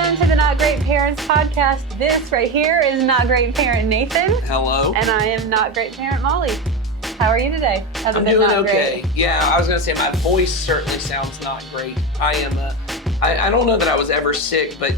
Welcome to the Not Great Parents podcast. This right here is Not Great Parent Nathan. Hello. And I am Not Great Parent Molly. How are you today? I'm doing okay. Yeah, I was going to say my voice certainly sounds not great. I don't know that I was ever sick, but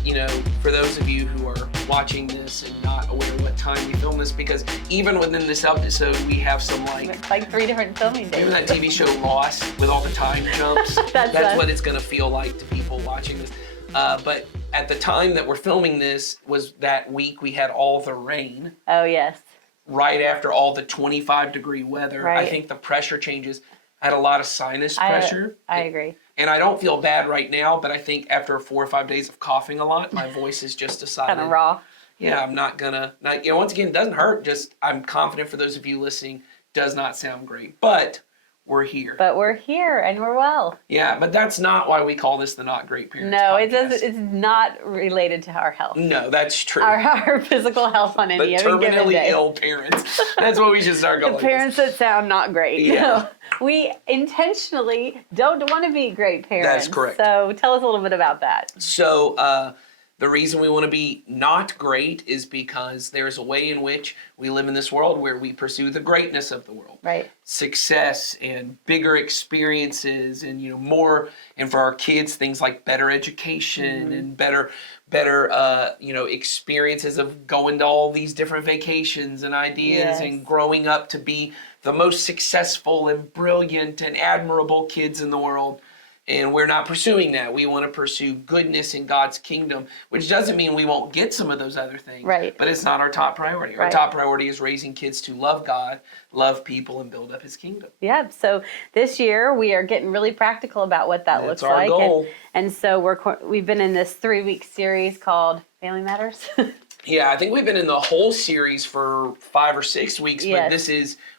for those of you who are watching this and not aware what time we film this, because even within this episode, we have some like 3 different filming days. Remember that TV show Lost with all the time jumps? That's what it's going to feel like to people watching this. But at the time that we're filming this was that week we had all the rain. Oh, yes. Right after all the 25-degree weather. Right. I think the pressure changes. I had a lot of sinus pressure. I agree. And I don't feel bad right now, but I think after 4 or 5 days of coughing a lot, my voice is just decided. Kind of raw. Yeah, I'm not gonna. Once again, it doesn't hurt. Just I'm confident for those of you listening, does not sound great, but we're here. But we're here and we're well. Yeah, but that's not why we call this the Not Great Parents No, podcast. It's not related to our health. No, that's true. Our physical health on any given day. Terminally ill parents. That's what we should start going. The parents that sound not great. Yeah. We intentionally don't want to be great parents. That's correct. So tell us a little bit about that. So the reason we want to be not great is because there's a way in which we live in this world where we pursue the greatness of the world. Right. Success and bigger experiences and, more, and for our kids, things like better education and better experiences of going to all these different vacations and ideas and growing up to be the most successful and brilliant and admirable kids in the world. And we're not pursuing that. We want to pursue goodness in God's kingdom, which doesn't mean we won't get some of those other things. Right. But it's not our top priority. Our top priority is raising kids to love God, love people, and build up his kingdom. Yeah. So this year we are getting really practical about what that looks like. That's our goal. And so we've been in this 3-week series called Family Matters. Yeah, I think we've been in the whole series for 5 or 6 weeks, but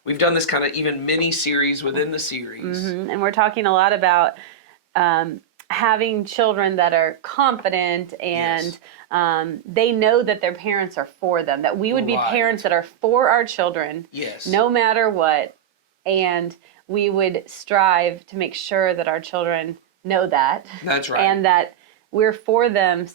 we've done this kind of even mini series within the series. Mm-hmm. And we're talking a lot about having children that are confident and they know that their parents are for them, that we would be parents that are for our children no matter what, and we would strive to make sure that our children know that. That's right. And that we're for them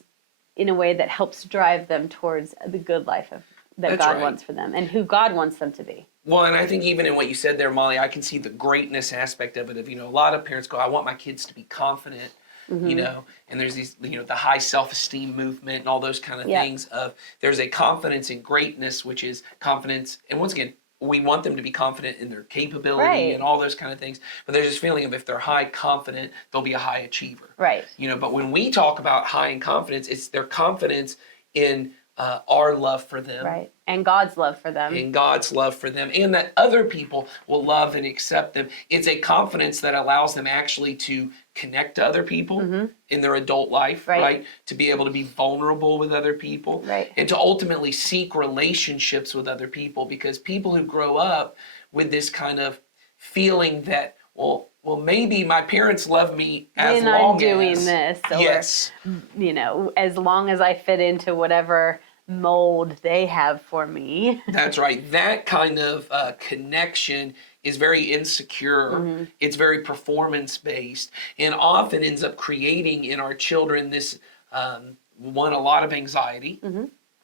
in a way that helps drive them towards the good life that God wants for them and who God wants them to be. Well, and I think even in what you said there, Molly, I can see the greatness aspect of it. A lot of parents go, I want my kids to be confident, and there's these, the high self-esteem movement and all those kind of things of there's a confidence in greatness, which is confidence. And once again, we want them to be confident in their capability and all those kind of things. But there's this feeling of if they're high confident, they'll be a high achiever. Right. But when we talk about high in confidence, it's their confidence in our love for them. Right. And God's love for them. And God's love for them. And that other people will love and accept them. It's a confidence that allows them actually to connect to other people in their adult life, right? To be able to be vulnerable with other people. Right. And to ultimately seek relationships with other people. Because people who grow up with this kind of feeling that, well, maybe my parents love me as long as I'm doing this. Or, as long as I fit into whatever mold they have for me. That's right. That kind of connection is very insecure. It's very performance-based and often ends up creating in our children this, a lot of anxiety,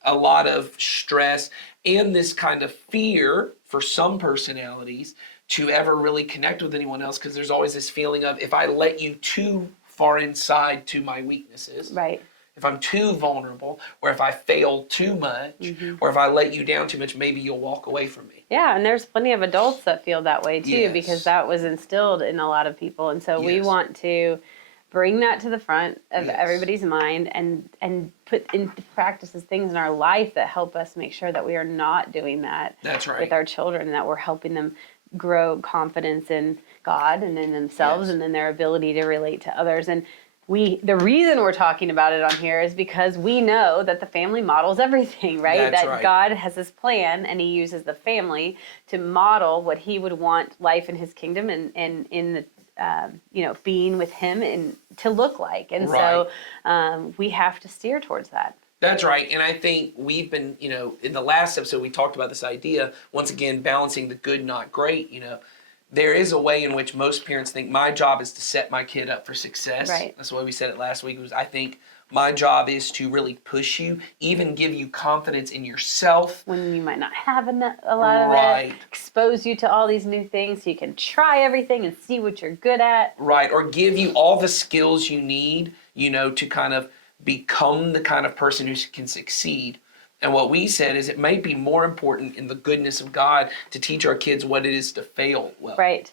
a lot of stress, and this kind of fear for some personalities to ever really connect with anyone else, because there's always this feeling of if I let you too far inside to my weaknesses, if I'm too vulnerable, or if I fail too much, or if I let you down too much, maybe you'll walk away from me. Yeah, and there's plenty of adults that feel that way too, because that was instilled in a lot of people. And so we want to bring that to the front of everybody's mind and put into practice things in our life that help us make sure that we are not doing that with our children, and that we're helping them grow confidence in God and in themselves and in their ability to relate to others. And the reason we're talking about it on here is because we know that the family models everything, right? God has his plan, and he uses the family to model what he would want life in his kingdom and in the being with him and to look like. And so we have to steer towards that. That's right. And I think we've been, in the last episode, we talked about this idea, once again, balancing the good, not great, there is a way in which most parents think my job is to set my kid up for success. Right. That's why we said it last week. Was I think my job is to really push you, even give you confidence in yourself. When you might not have a lot of Right. it, expose you to all these new things so you can try everything and see what you're good at. Right, or give you all the skills you need, to kind of become the kind of person who can succeed. And what we said is it may be more important in the goodness of God to teach our kids what it is to fail well. Right.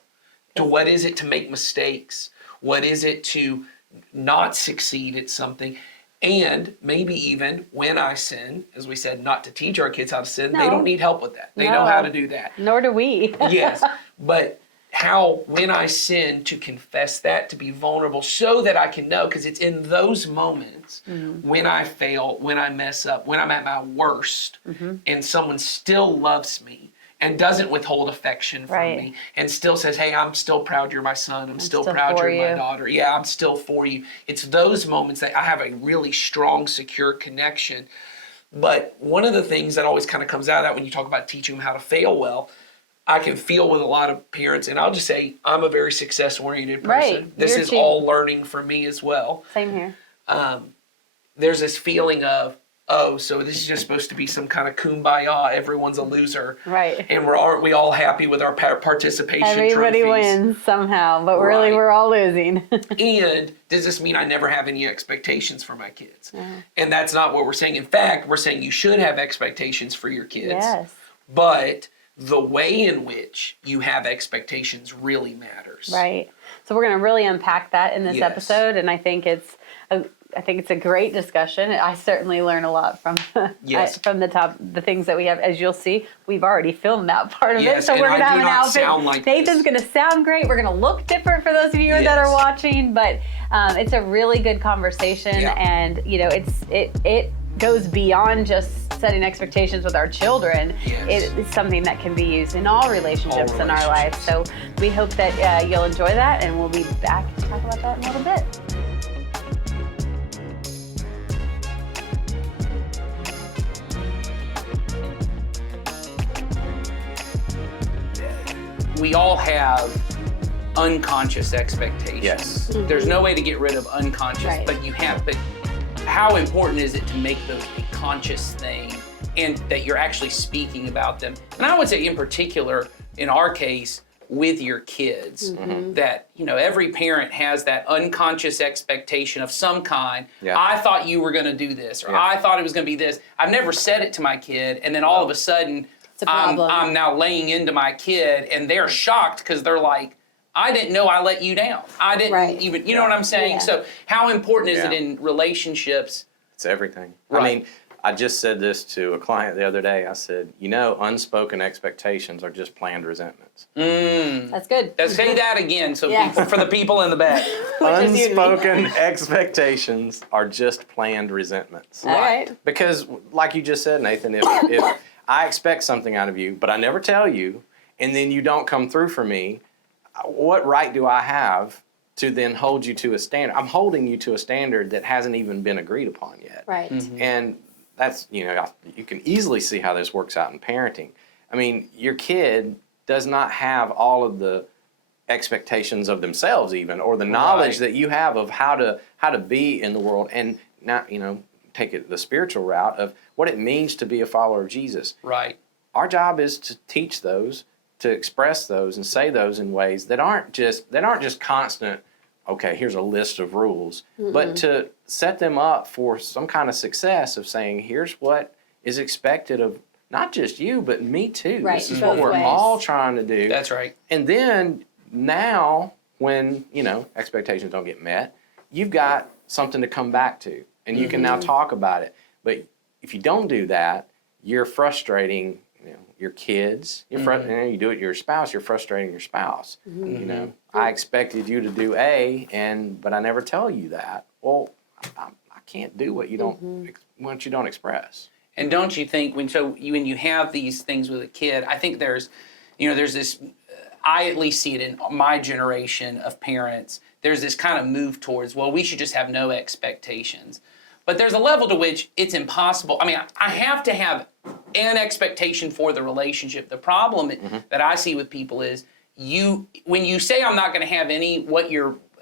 To what is it to make mistakes? What is it to not succeed at something? And maybe even when I sin, as we said, not to teach our kids how to sin, they No. don't need help with that. They No. know how to do that. Nor do we. Yes, but how, when I sin, to confess that, to be vulnerable so that I can know, because it's in those moments when I fail, when I mess up, when I'm at my worst, and someone still loves me and doesn't withhold affection from Right. me and still says, hey, I'm still proud you're my son. I'm still proud for you're my you. daughter. Yeah, I'm still for you. It's those moments that I have a really strong, secure connection. But one of the things that always kind of comes out of that when you talk about teaching them how to fail well, I can feel with a lot of parents, and I'll just say I'm a very success-oriented person. Right. This You're is too. all learning for me as well. Same here. There's this feeling of, oh, so this is just supposed to be some kind of kumbaya, everyone's a loser. Right. And aren't we all happy with our participation Everybody trophies? wins somehow, but really Right. we're all losing. And does this mean I never have any expectations for my kids? And that's not what we're saying. In fact, we're saying you should have expectations for your kids. Yes. But the way in which you have expectations really matters. Right. So we're going to really unpack that in this Yes. episode, and I think it's a great discussion. I certainly learn a lot from Yes. from the things that we have. As you'll see, we've already filmed that part of it, Yes, so and we're going I to have do an not outfit. sound like Nathan's this. going to sound great. We're going to look different for those of you that are Yes. watching, but it's a really good conversation, Yeah. and it goes beyond just setting expectations with our children. Yes. It's something that can be used in all relationships in our lives. relationships. So we hope that you'll enjoy that, and we'll be back to talk about that in a little bit. We all have unconscious expectations. Yes. There's no way to get rid of unconscious, Right. but you have. But how important is it to make those a conscious thing and that you're actually speaking about them? And I would say in particular, in our case, with your kids, that, every parent has that unconscious expectation of some kind. Yeah. I thought you were gonna do this, or Yeah. I thought it was gonna be this. I've never said it to my kid, and then all of a sudden, a problem. I'm now laying into my kid, and they're shocked because they're like, I didn't know I let you down. I didn't Right. even, you know what I'm saying? Yeah. So how important is it Yeah. in relationships? It's everything. Right. I mean, I just said this to a client the other day. I said, unspoken expectations are just planned resentments. That's good. Let's say that again, so Yes. people, for the people in the back. Which is you. Unspoken expectations are just planned resentments. All right. Because, like you just said, Nathan, if I expect something out of you, but I never tell you, and then you don't come through for me, what right do I have to then hold you to a standard? I'm holding you to a standard that hasn't even been agreed upon yet. Right. And that's, you can easily see how this works out in parenting. I mean, your kid does not have all of the expectations of themselves even, or the knowledge Right. that you have of how to be in the world, and not, take it the spiritual route of what it means to be a follower of Jesus. Right. Our job is to teach those, to express those and say those in ways that aren't just constant, okay, here's a list of rules, but to set them up for some kind of success of saying, here's what is expected of not just you, but me too. Right, This is both what we're ways. all trying to do. That's right. And then now when, expectations don't get met, you've got something to come back to, and you can now talk about it. But if you don't do that, you're frustrating, your kids. You do it to your spouse, you're frustrating your spouse. I expected you to do A, but I never tell you that. Well, I can't do what you don't express. And don't you think when you have these things with a kid, I think there's this, I at least see it in my generation of parents, there's this kind of move towards, well, we should just have no expectations. But there's a level to which it's impossible. I mean, I have to have an expectation for the relationship. The problem that I see with people is when you say I'm not going to have any,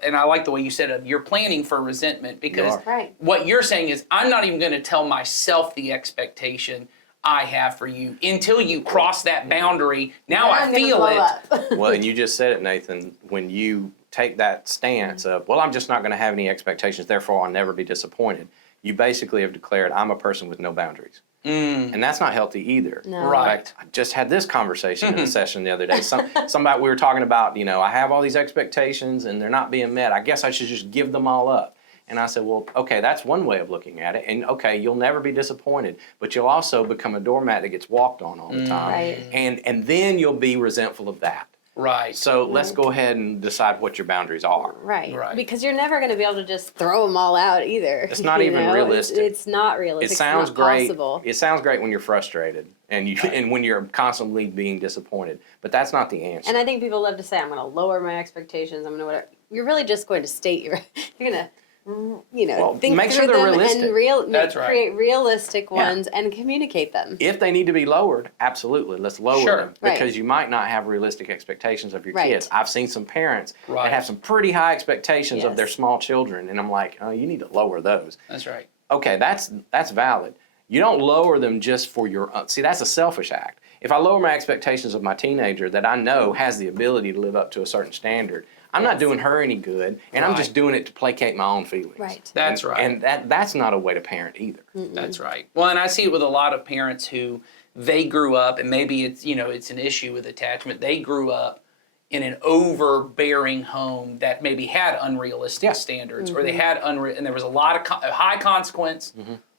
and I like the way you said it, you're planning for resentment, because Right. what you're saying is I'm not even going to tell myself the expectation I have for you until you cross that boundary. Now I I'm gonna feel blow it. up. Well, and you just said it, Nathan, when you take that stance of, well, I'm just not going to have any expectations, therefore I'll never be disappointed, you basically have declared I'm a person with no boundaries. And that's not healthy either. No. Right. In fact, I just had this conversation in a session the other day. Somebody, we were talking about, I have all these expectations and they're not being met. I guess I should just give them all up. And I said, well, okay, that's one way of looking at it. And okay, you'll never be disappointed, but you'll also become a doormat that gets walked on all the time. Right. And then you'll be resentful of that. Right. So let's go ahead and decide what your boundaries are. Right. Right. Because you're never going to be able to just throw them all out either. It's not you even know? realistic. It's not It realistic. sounds it's not great. Possible. It sounds great when you're frustrated and when you're constantly being disappointed, but that's not the answer. And I think people love to say, I'm going to lower my expectations. I'm going to whatever. You're really just going to state you're going to, Well, think make through sure they're them realistic. and That's right. create realistic Yeah. ones and communicate them. If they need to be lowered, absolutely, let's lower Sure. them, Right. because you might not have realistic expectations of your Right. kids. I've seen some parents Right. that have some pretty high expectations of their Yes. small children, and I'm like, oh, you need to lower those. That's right. Okay, that's valid. You don't lower them just for your see. That's a selfish act. If I lower my expectations of my teenager that I know has the ability to live up to a certain standard, I'm not Yes. doing her any good, and I'm Right. just doing it to placate my own feelings. Right. That's And- right. And that's not a way to parent either. That's right. Well, and I see it with a lot of parents who they grew up, and maybe it's it's an issue with attachment. They grew up in an overbearing home that maybe had unrealistic Yeah. standards, or they had and there was a lot of high consequence,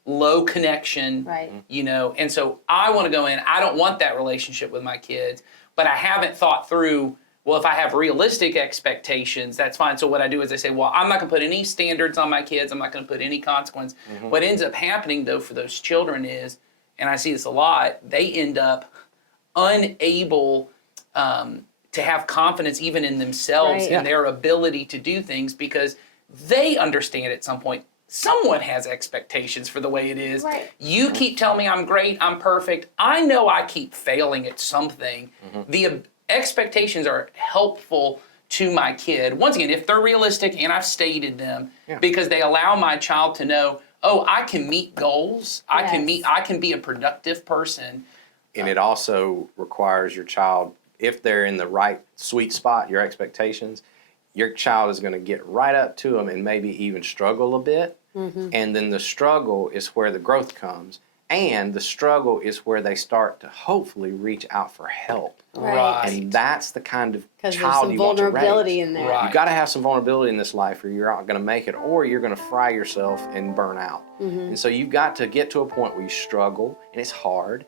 low connection. Right. And so I want to go in. I don't want that relationship with my kids, but I haven't thought through. Well, if I have realistic expectations, that's fine. So what I do is I say, well, I'm not going to put any standards on my kids. I'm not going to put any consequence. What ends up happening, though, for those children is, and I see this a lot, they end up unable to have confidence even in themselves Right. and their ability to do things, because they understand at some point someone has expectations for the way it is. Right. You keep telling me I'm great, I'm perfect. I know I keep failing at something. The expectations are helpful to my kid. Once again, if they're realistic, and I've stated them, Yeah. because they allow my child to know, oh, I can meet goals. I can Yes. be a productive person. And it also requires your child, if they're in the right sweet spot, your expectations, your child is going to get right up to them and maybe even struggle a bit. And then the struggle is where the growth comes. And the struggle is where they start to hopefully reach out for help. Right. And that's the kind of Because there's child some you want to vulnerability raise. in there. Right. You've got to have some vulnerability in this life or you're not going to make it, or you're going to fry yourself and burn out. And so you've got to get to a point where you struggle, and it's hard,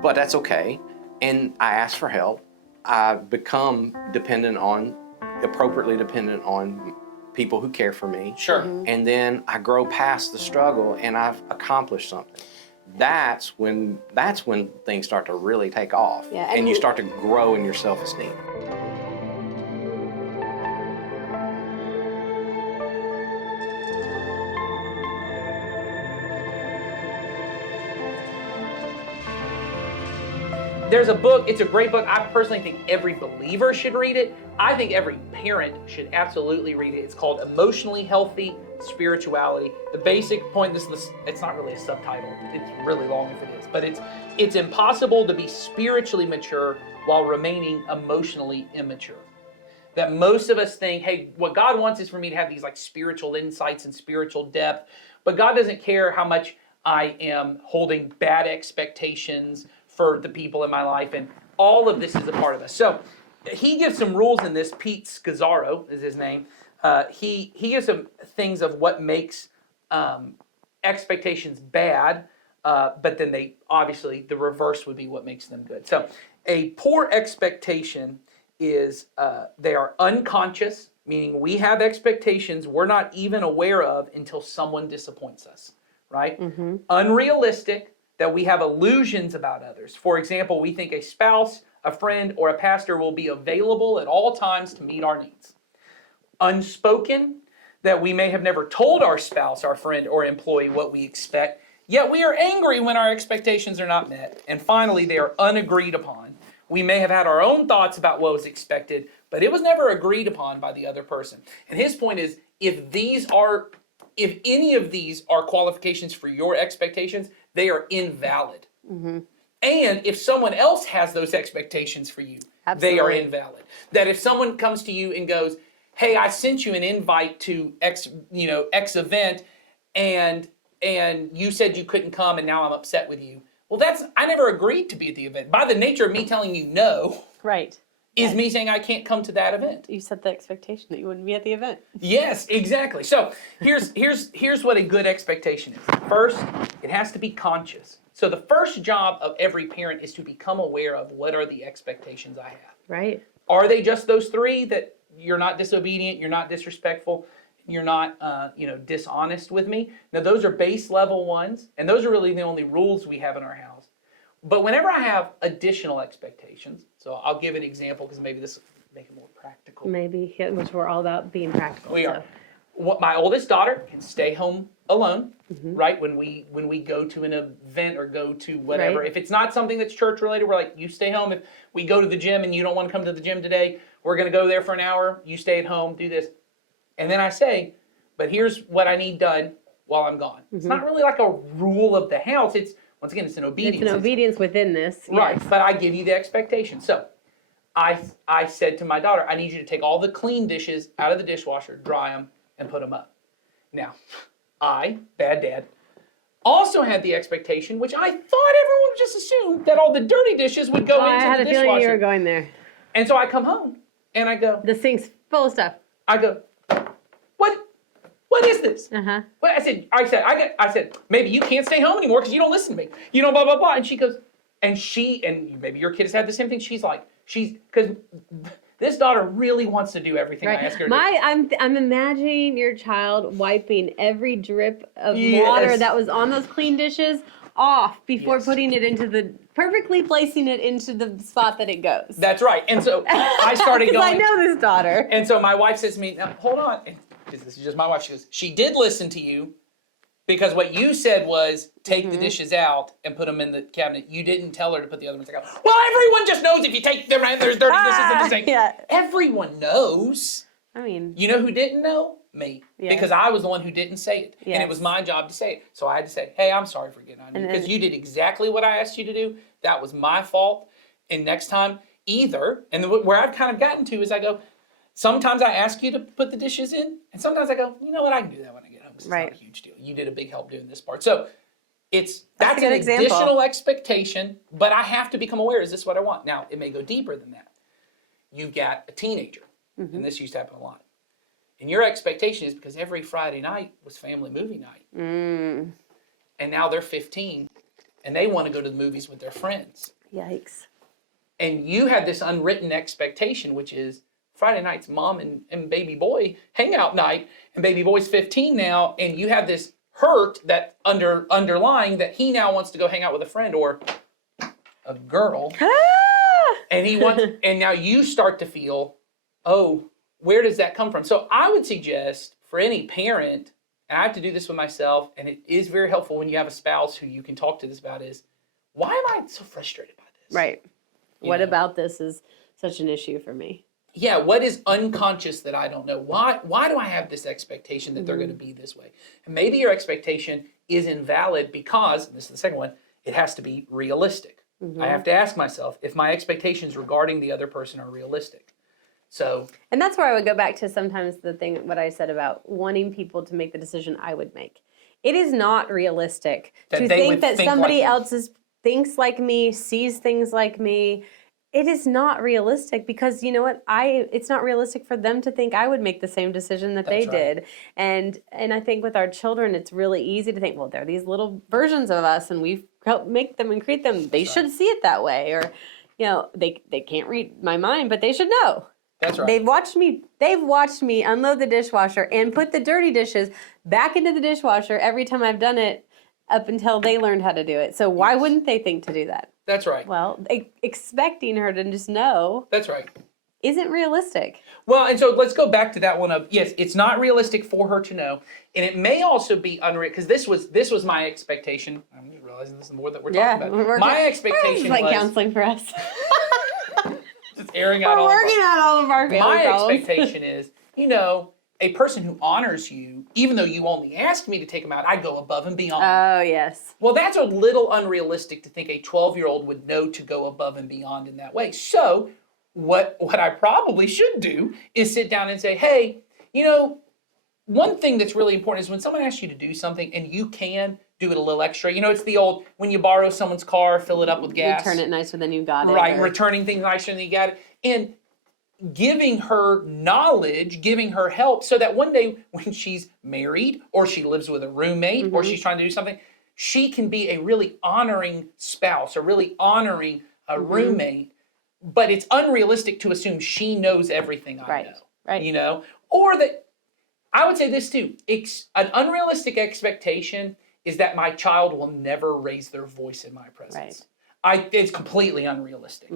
but that's okay. And I ask for help. I become appropriately dependent on people who care for me. Sure. And then I grow past the struggle and I've accomplished something. That's when things start to really take off. Yeah, and and you start to grow in your self-esteem. There's a book, it's a great book. I personally think every believer should read it. I think every parent should absolutely read it. It's called Emotionally Healthy Spirituality. The basic point, it's not really a subtitle. It's really long if it is, but it's impossible to be spiritually mature while remaining emotionally immature. That most of us think, hey, what God wants is for me to have these like spiritual insights and spiritual depth, but God doesn't care how much I am holding bad expectations for the people in my life, and all of this is a part of us. So he gives some rules in this. Pete Scazzaro is his name. He gives some things of what makes expectations bad, but then the reverse would be what makes them good. So a poor expectation is they are unconscious, meaning we have expectations we're not even aware of until someone disappoints us, right? Unrealistic, that we have illusions about others. For example, we think a spouse, a friend, or a pastor will be available at all times to meet our needs. Unspoken, that we may have never told our spouse, our friend, or employee what we expect, yet we are angry when our expectations are not met. And finally, they are unagreed upon. We may have had our own thoughts about what was expected, but it was never agreed upon by the other person. And his point is, if any of these are qualifications for your expectations, they are invalid. Mm-hmm. And if someone else has those expectations for you, they are Absolutely. invalid. That if someone comes to you and goes, "Hey, I sent you an invite to X event, and you said you couldn't come, and now I'm upset with you." Well, I never agreed to be at the event. By the nature of me telling you no, Right. is me saying I can't come to that event. You set the expectation that you wouldn't be at the event. Yes, exactly. So here's what a good expectation is. First, it has to be conscious. So the first job of every parent is to become aware of what are the expectations I have. Right. Are they just those three, that you're not disobedient, you're not disrespectful, you're not dishonest with me? Now those are base level ones, and those are really the only rules we have in our house. But whenever I have additional expectations, so I'll give an example because maybe this will make it more practical. Maybe, yeah, which we're all about being practical. We so. are. What my oldest daughter can stay home alone, Mm-hmm. right? When we go to an event or go to whatever. Right. If it's not something that's church related, we're like, you stay home. If we go to the gym and you don't want to come to the gym today, we're going to go there for an hour. You stay at home, do this. And then I say, but here's what I need done while I'm gone. It's not really like a rule of the house. It's, once again, it's an obedience. It's an obedience within this. Right, Yes. but I give you the expectation. So I said to my daughter, I need you to take all the clean dishes out of the dishwasher, dry them, and put them up. Now, I, bad dad, also had the expectation, which I thought everyone would just assume, that all the dirty dishes would go I into had the a dishwasher. feeling you were going there. And so I come home and I go, The sink's full of stuff. what is this? Uh-huh. Well, I said, maybe you can't stay home anymore because you don't listen to me. You know, blah, blah, blah. And she goes, and maybe your kid has had the same thing. She's like, because this daughter really wants to do everything I ask her to do. I'm imagining your child wiping every drip of Yes. water that was on those clean dishes off before Yes. putting it perfectly placing it into the spot that it goes. That's right. And so I started Because I going, know this daughter. and so my wife says to me, now hold on. And this is just my wife. She goes, she did listen to you because what you said was take the dishes out and put them in the cabinet. You didn't tell her to put the other ones out. Well, everyone just knows if you take them out, there's dirty dishes in the sink. Yeah. Everyone knows. I mean, You know who didn't know? Me. Yeah. Because I was the one who didn't say it. And it Yes. was my job to say it. So I had to say, hey, I'm sorry for getting on you. And Because then- you did exactly what I asked you to do. That was my fault. And next time, where I've kind of gotten to is I go, sometimes I ask you to put the dishes in. And sometimes I go, you know what, I can do that when I get home. 'Cause it's Right. not a huge deal. You did a big help doing this part. So that's a an good example. additional expectation, but I have to become aware, is this what I want? Now, it may go deeper than that. You've got a teenager, and this used to happen a lot. And your expectation is because every Friday night was family movie night. And now they're 15 and they want to go to the movies with their friends. yikes. And you had this unwritten expectation, which is Friday night's mom and baby boy hangout night, and baby boy's 15 now, and you have this hurt that underlying that he now wants to go hang out with a friend or a girl. And he wants, and now you start to feel, oh, where does that come from? So I would suggest for any parent, and I have to do this with myself, and it is very helpful when you have a spouse who you can talk to this about, is why am I so frustrated by this? Right. You What know? about this is such an issue for me? Yeah, what is unconscious that I don't know? Why do I have this expectation that they're going to be this way? And maybe your expectation is invalid because, and this is the second one, it has to be realistic. I have to ask myself if my expectations regarding the other person are realistic. So, And that's where I would go back to sometimes what I said about wanting people to make the decision I would make. It is not realistic That to they think would that think somebody like you. else thinks like me, sees things like me. It is not realistic because you know what? It's not realistic for them to think I would make the same decision that they That's right. did. And I think with our children, it's really easy to think, well, they're these little versions of us, and we've helped make them and create them. They should see it that way, or they can't read my mind, but they should know. that's right. They've watched me unload the dishwasher and put the dirty dishes back into the dishwasher every time I've done it up until they learned how to do it. So why wouldn't they think to do that? That's right. Well, expecting her to just know That's right. isn't realistic. Well, and so let's go back to that one of, yes, it's not realistic for her to know. And it may also be unreal, because this was my expectation. I'm just realizing this is more that we're talking about. My expectation It's like was, counseling for us. airing out We're all of our working on all of our family my problems. expectation is, a person who honors you, even though you only asked me to take them out, I go above and beyond. Oh, yes. Well, that's a little unrealistic to think a 12-year-old would know to go above and beyond in that way. So what I probably should do is sit down and say, hey, one thing that's really important is when someone asks you to do something and you can do it a little extra. It's the old, when you borrow someone's car, fill it up with gas. Return it nicer than you got it. Right, or- returning things nicer than you got it. And giving her knowledge, giving her help, so that one day when she's married or she lives with a roommate or she's trying to do something, she can be a really honoring spouse, a really honoring roommate. But it's unrealistic to assume she knows everything I know. Right. Or that, I would say this too, an unrealistic expectation is that my child will never raise their voice in my presence. Right. It's completely unrealistic.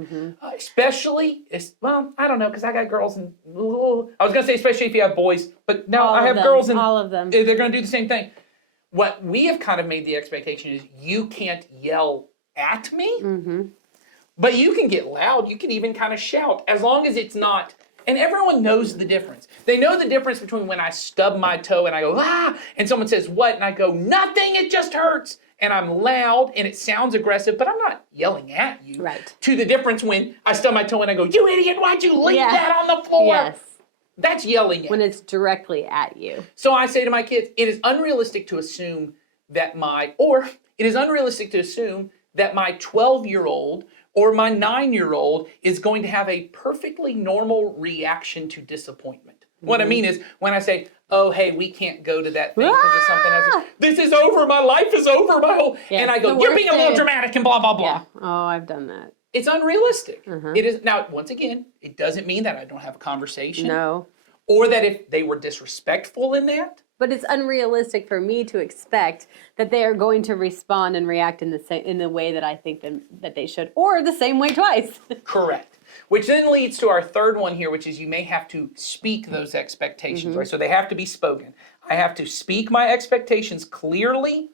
Especially, I don't know, because I got girls and, I was going to say especially if you have boys, but no, All I of have them. girls and All of them. they're going to do the same thing. What we have kind of made the expectation is you can't yell at me, but you can get loud. You can even kind of shout, as long as it's not. And everyone knows the difference. They know the difference between when I stub my toe and I go, ah, and someone says, what? And I go, nothing, it just hurts. And I'm loud and it sounds aggressive, but I'm not yelling at you. Right. To the difference when I stub my toe and I go, you idiot, why'd you leave Yeah. that on the floor? Yes. That's yelling at When me. it's directly at you. So I say to my kids, it is unrealistic to assume that my 12-year-old or my 9-year-old is going to have a perfectly normal reaction to disappointment. What I mean is when I say, oh, hey, we can't go to that thing because of something else. This is over. My life is over. Yeah, and I go, the you're being a worst little day. dramatic and blah, blah, blah. Yeah. Oh, I've done that. It's unrealistic. It is. Now, once again, it doesn't mean that I don't have a conversation. No. Or that if they were disrespectful in that. But it's unrealistic for me to expect that they are going to respond and react in the way that I think that they should, or the same way twice. Correct. Which then leads to our third one here, which is you may have to speak those expectations, right? So they have to be spoken. I have to speak my expectations clearly,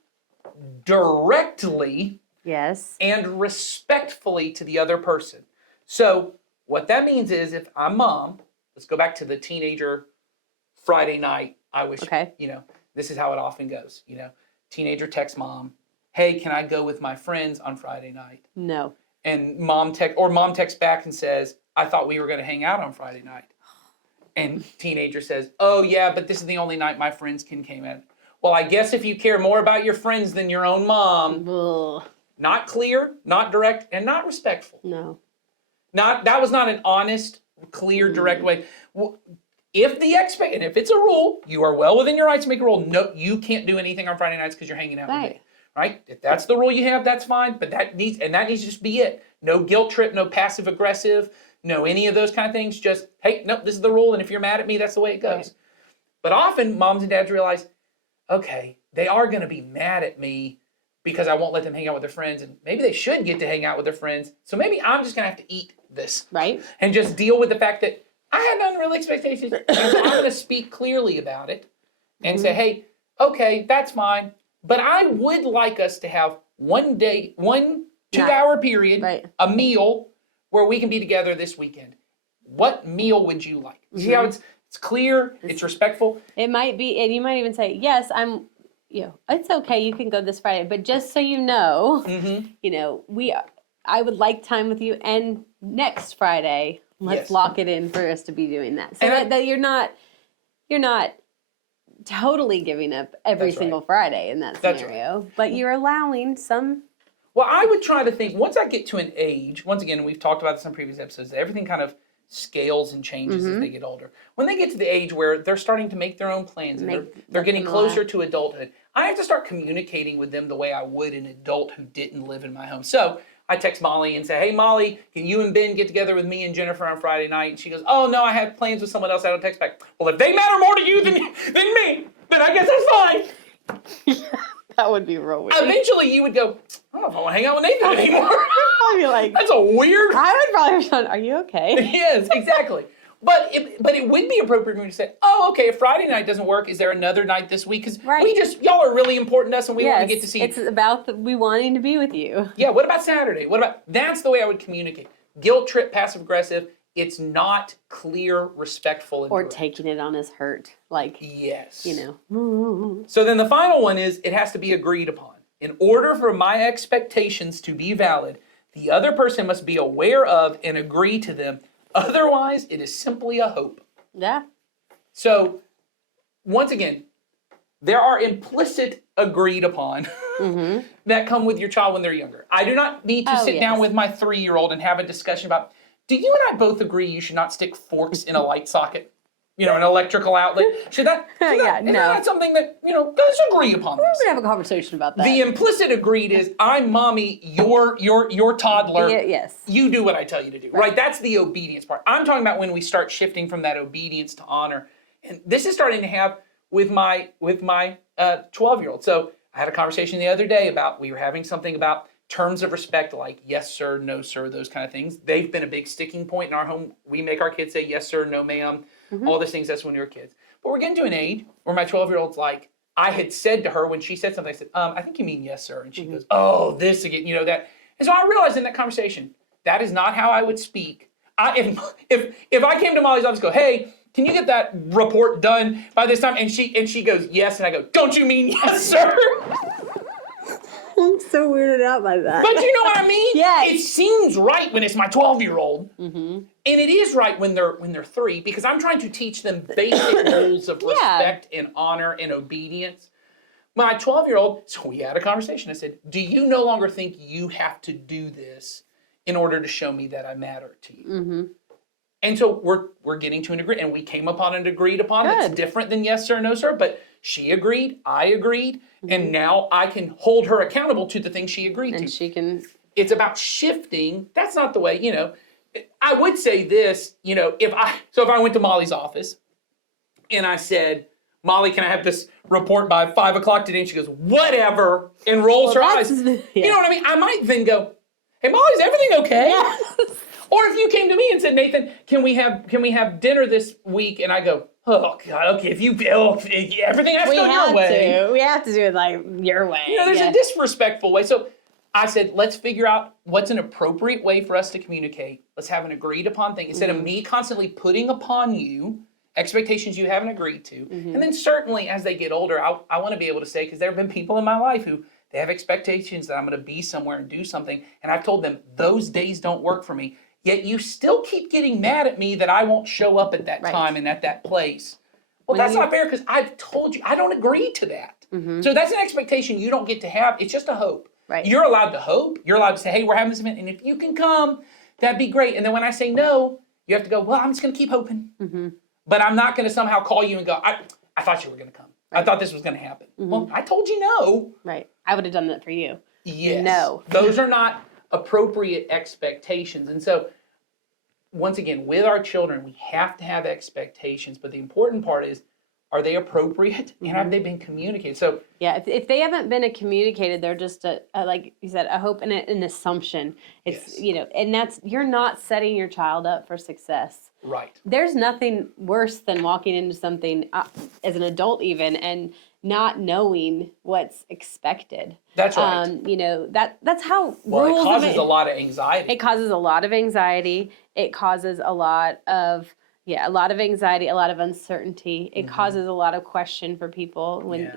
directly, Yes. and respectfully to the other person. So what that means is if I'm mom, let's go back to the teenager Friday night. I wish, Okay. this is how it often goes. Teenager texts mom, hey, can I go with my friends on Friday night? No. And mom texts back and says, I thought we were going to hang out on Friday night. And teenager says, oh yeah, but this is the only night my friends came in. Well, I guess if you care more about your friends than your own mom, Ugh. not clear, not direct, and not respectful. No. That was not an honest, clear, direct way. Well, if it's a rule, you are well within your rights to make a rule. No, you can't do anything on Friday nights because you're hanging out with me. Right? If that's the rule you have, that's fine. But that needs to just be it. No guilt trip, no passive aggressive, no any of those kind of things. Just, hey, nope, this is the rule. And if you're mad at me, that's the way it goes. Right. But often moms and dads realize, okay, they are going to be mad at me because I won't let them hang out with their friends. And maybe they should get to hang out with their friends. So maybe I'm just going to have to eat this. Right? And just deal with the fact that I had unreal expectations. And so I'm going to speak clearly about it and say, hey, okay, that's fine. But I would like us to have one 2-hour period, Right. a meal where we can be together this weekend. What meal would you like? See how it's clear, it's respectful. It might be, and you might even say, yes, it's okay, you can go this Friday, but just so you know, I would like time with you, and next Friday, let's Yes. lock it in for us to be doing that. So And that you're not totally giving up every That's right. single Friday in that That's scenario, but you're allowing some. Well, I would try to think, once I get to an age, once again, we've talked about this in previous episodes, that everything kind of scales and changes as they get older. When they get to the age where they're starting to make their own plans and they're getting closer to adulthood, I have to start communicating with them the way I would an adult who didn't live in my home. So I text Molly and say, hey, Molly, can you and Ben get together with me and Jennifer on Friday night? And she goes, oh, no, I have plans with someone else. I don't text back. Well, if they matter more to you than me, then I guess that's fine. That would be real weird. Eventually, you would go, I don't know if I want to hang out with Nathan anymore. I'd be like, That's a weird... I would probably respond, are you okay? Yes, exactly. But it would be appropriate for me to say, oh, okay, if Friday night doesn't work, is there another night this week? Because y'all are really important to us and we want to get to see you. It's about we wanting to be with you. Yeah, what about Saturday? That's the way I would communicate. Guilt trip, passive aggressive, it's not clear, respectful, and Or direct. taking it on as hurt, like, Yes. you know. So then the final one is it has to be agreed upon. In order for my expectations to be valid, the other person must be aware of and agree to them. Otherwise, it is simply a hope. Yeah. So, once again, there are implicit agreed upon that come with your child when they're younger. I do not need to sit down with my 3-year-old and have a discussion about, do you and I both agree you should not stick forks in a light socket? You know, an electrical outlet. Should that? Yeah, is no. that something that, let's agree upon this? We're gonna have a conversation about that. The implicit agreed is, I'm mommy, you're toddler. Yes. You do what I tell you to do, right? That's the obedience part. I'm talking about when we start shifting from that obedience to honor. And this is starting to have with my 12-year-old. So I had a conversation the other day about, we were having something about terms of respect, like yes, sir, no, sir, those kind of things. They've been a big sticking point in our home. We make our kids say yes, sir, no, ma'am, all those things. That's when we were kids. But we're getting to an age where my 12-year-old's like, I had said to her when she said something, I said, I think you mean yes, sir. And she goes, oh, this again, that. And so I realized in that conversation, that is not how I would speak. If I came to Molly's office and go, hey, can you get that report done by this time? And she goes, yes. And I go, don't you mean yes, sir? I'm so weirded out by that. But you know what I mean? Yes. It seems right when it's my 12-year-old. And it is right when they're 3, because I'm trying to teach them basic rules of respect and honor and obedience. My 12-year-old, so we had a conversation. I said, do you no longer think you have to do this in order to show me that I matter to you? And so we're getting to an agreement, and we came upon an agreed upon that's different than yes sir, no sir, but she agreed, I agreed, and now I can hold her accountable to the things she agreed to. And she can. It's about shifting. That's not the way, I would say this, if I went to Molly's office and I said, Molly, can I have this report by 5 o'clock today? And she goes, whatever, and rolls her eyes. You know what I mean? I might then go, hey, Molly, is everything okay? Yeah. Or if you came to me and said, Nathan, can we have dinner this week? And I go, oh God, okay, everything has to go your way. We have to do it like your way. There's a disrespectful way. So I said, let's figure out what's an appropriate way for us to communicate. Let's have an agreed upon thing. Instead of me constantly putting upon you expectations you haven't agreed to. And then certainly as they get older, I want to be able to say, because there have been people in my life who they have expectations that I'm going to be somewhere and do something. And I've told them those days don't work for me. Yet you still keep getting mad at me that I won't show up at that time and at that place. Well, that's not fair, because I've told you I don't agree to that. So that's an expectation you don't get to have. It's just a hope. Right. You're allowed to hope. You're allowed to say, hey, we're having this event, and if you can come, that'd be great. And then when I say no, you have to go, well, I'm just going to keep hoping. But I'm not going to somehow call you and go, I thought you were going to come. Right. I thought this was going to happen. Well, I told you no. Right. I would have done that for you. Yes. No. Those are not appropriate expectations. And so, once again, with our children, we have to have expectations. But the important part is, are they appropriate? And have they been communicated? So yeah, if they haven't been communicated, they're just a like you said, a hope and an assumption. It's and that's, you're not setting your child up for success. right. There's nothing worse than walking into something as an adult even and not knowing what's expected. That's right. That's how Well, rules it causes a lot of anxiety. It causes a lot of anxiety. It causes a lot of anxiety, a lot of uncertainty. It causes a lot of question for people when,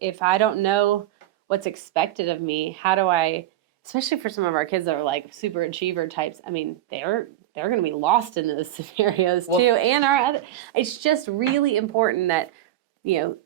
if I don't know what's expected of me, how do I, especially for some of our kids that are like super achiever types, I mean, they're going to be lost in those scenarios too. And it's just really important that,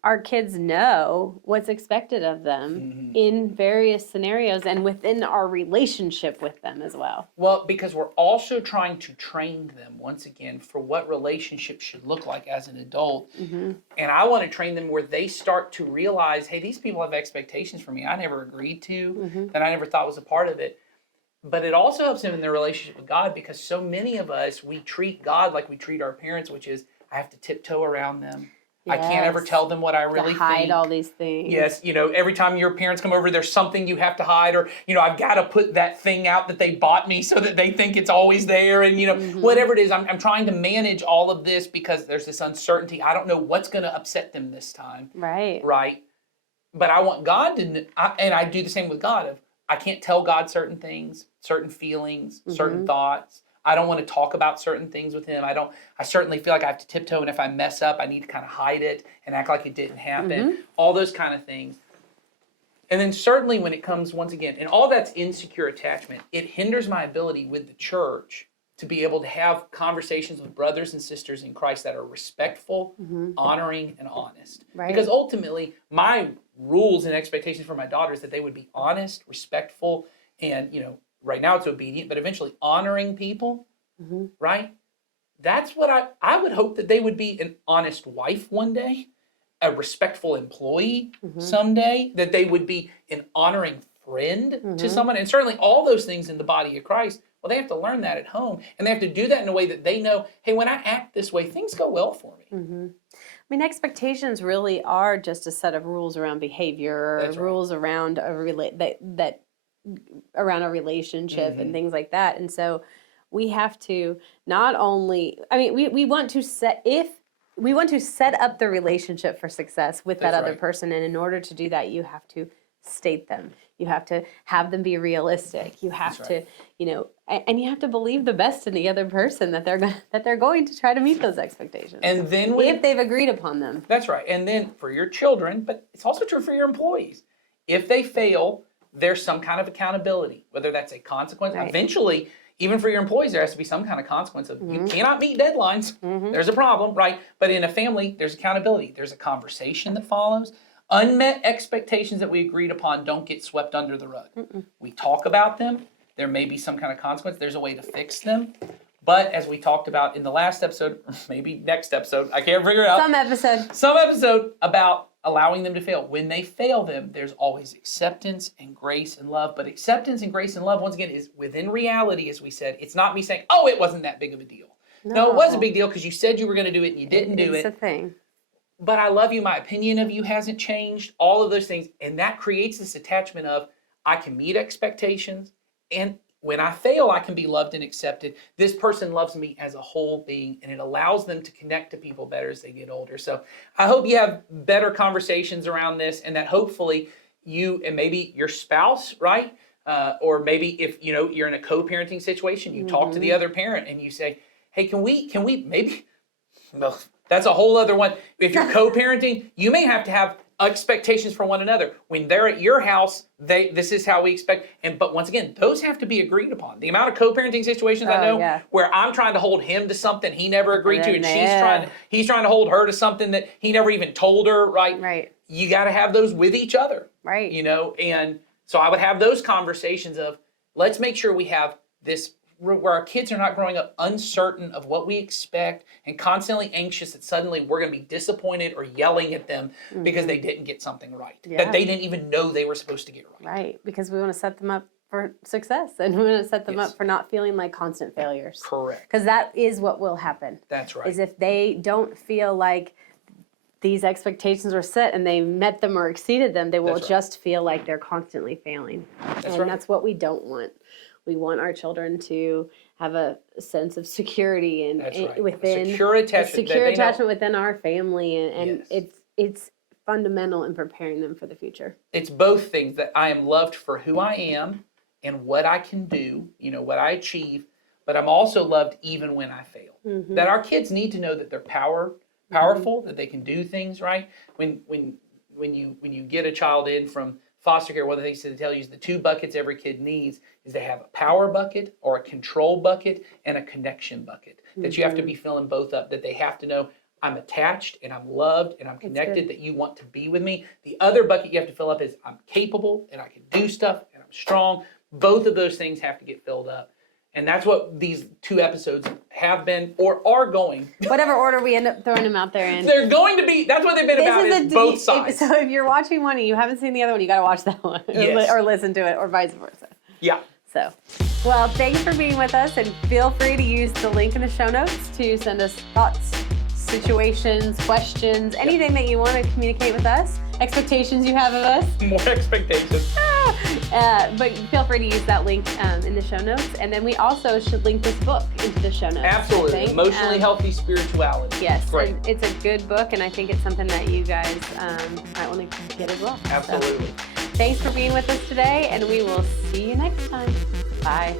our kids know what's expected of them in various scenarios and within our relationship with them as well. Well, because we're also trying to train them, once again, for what relationships should look like as an adult. And I want to train them where they start to realize, hey, these people have expectations for me I never agreed to, that I never thought was a part of it. But it also helps them in their relationship with God, because so many of us, we treat God like we treat our parents, which is, I have to tiptoe around them. I can't ever tell them what I really think. Hide all these things. Yes, every time your parents come over, there's something you have to hide, or, I've got to put that thing out that they bought me so that they think it's always there. And, whatever it is, I'm trying to manage all of this because there's this uncertainty. I don't know what's going to upset them this time. Right. Right. But I want God to, and I do the same with God. I can't tell God certain things, certain feelings, certain thoughts. I don't want to talk about certain things with him. I certainly feel like I have to tiptoe, and if I mess up, I need to kind of hide it and act like it didn't happen. All those kind of things. And then certainly when it comes, once again, and all that's insecure attachment, it hinders my ability with the church to be able to have conversations with brothers and sisters in Christ that are respectful, honoring, and honest. Right. Because ultimately, my rules and expectations for my daughters that they would be honest, respectful, and, right now it's obedient, but eventually honoring people, right? That's what I would hope that they would be an honest wife one day, a respectful employee someday, that they would be an honoring friend to someone, and certainly all those things in the body of Christ. Well, they have to learn that at home, and they have to do that in a way that they know, hey, when I act this way, things go well for me. I mean, expectations really are just a set of rules around behavior, That's right. rules around around a relationship and things like that. And so we have to not only, we want to set up the relationship for success with that That's other right. person, and in order to do that, you have to state them. You have to have them be realistic. You have That's to, right. and you have to believe the best in the other person, that they're going to try to meet those expectations. And then if they've agreed upon them. That's right. And then for your children, but it's also true for your employees. If they fail, there's some kind of accountability, whether that's a consequence. Right. Eventually, even for your employees, there has to be some kind of consequence of you cannot meet deadlines. There's a problem, right? But in a family, there's accountability. There's a conversation that follows. Unmet expectations that we agreed upon don't get swept under the rug. We talk about them. There may be some kind of consequence. There's a way to fix them. But as we talked about in the last episode, or maybe next episode, I can't figure it out. Some episode about allowing them to fail. When they fail them, there's always acceptance and grace and love. But acceptance and grace and love, once again, is within reality, as we said. It's not me saying, oh, it wasn't that big of a deal. No, it was a big deal because you said you were going to do it and you didn't do it. It's a thing. But I love you. My opinion of you hasn't changed. All of those things. And that creates this attachment of I can meet expectations. And when I fail, I can be loved and accepted. This person loves me as a whole being, and it allows them to connect to people better as they get older. So I hope you have better conversations around this, and that hopefully you and maybe your spouse, right? Or maybe if you're in a co-parenting situation, you talk to the other parent and you say, hey, can we maybe, well, that's a whole other one. If you're co-parenting, you may have to have expectations for one another. When they're at your house, this is how we expect. But once again, those have to be agreed upon. The amount of co-parenting situations I know where I'm trying to hold him to something he never agreed to, and he's trying to hold her to something that he never even told her, right? Right. You got to have those with each other. Right. And so I would have those conversations of, let's make sure we have this where our kids are not growing up uncertain of what we expect and constantly anxious that suddenly we're going to be disappointed or yelling at them because they didn't get something right, that they didn't even know they were supposed to get right. Right, because we want to set them up for success, and we want to set them up for not feeling like constant failures. Correct. Because that is what will happen. That's right. Is if they don't feel like these expectations were set and they met them or exceeded them, they will just feel like they're constantly failing. And that's what we don't want. We want our children to have a sense of security and within secure attachment within our family, and it's fundamental in preparing them for the future. It's both things, that I am loved for who I am and what I can do, what I achieve, but I'm also loved even when I fail. That our kids need to know that they're powerful, that they can do things right. When you get a child in from foster care, one of the things they tell you is the two buckets every kid needs is they have a power bucket or a control bucket and a connection bucket. That you have to be filling both up, that they have to know I'm attached and I'm loved and I'm connected, that you want to be with me. The other bucket you have to fill up is I'm capable and I can do stuff and I'm strong. Both of those things have to get filled up. And that's what these 2 episodes have been or are going. Whatever order we end up throwing them out there in. They're going to be, that's what they've been about, is both sides. So if you're watching one and you haven't seen the other one, you got to watch that one. Yes. Or listen to it, or vice versa. Yeah. So, well, thanks for being with us, and feel free to use the link in the show notes to send us thoughts, situations, questions, anything that you want to communicate with us, expectations you have of us. More expectations. But feel free to use that link in the show notes. And then we also should link this book into the show notes. Absolutely. Emotionally Healthy Spirituality. Yes. Great. And it's a good book, and I think it's something that you guys might want to get as well. Absolutely. So, thanks for being with us today, and we will see you next time. Bye.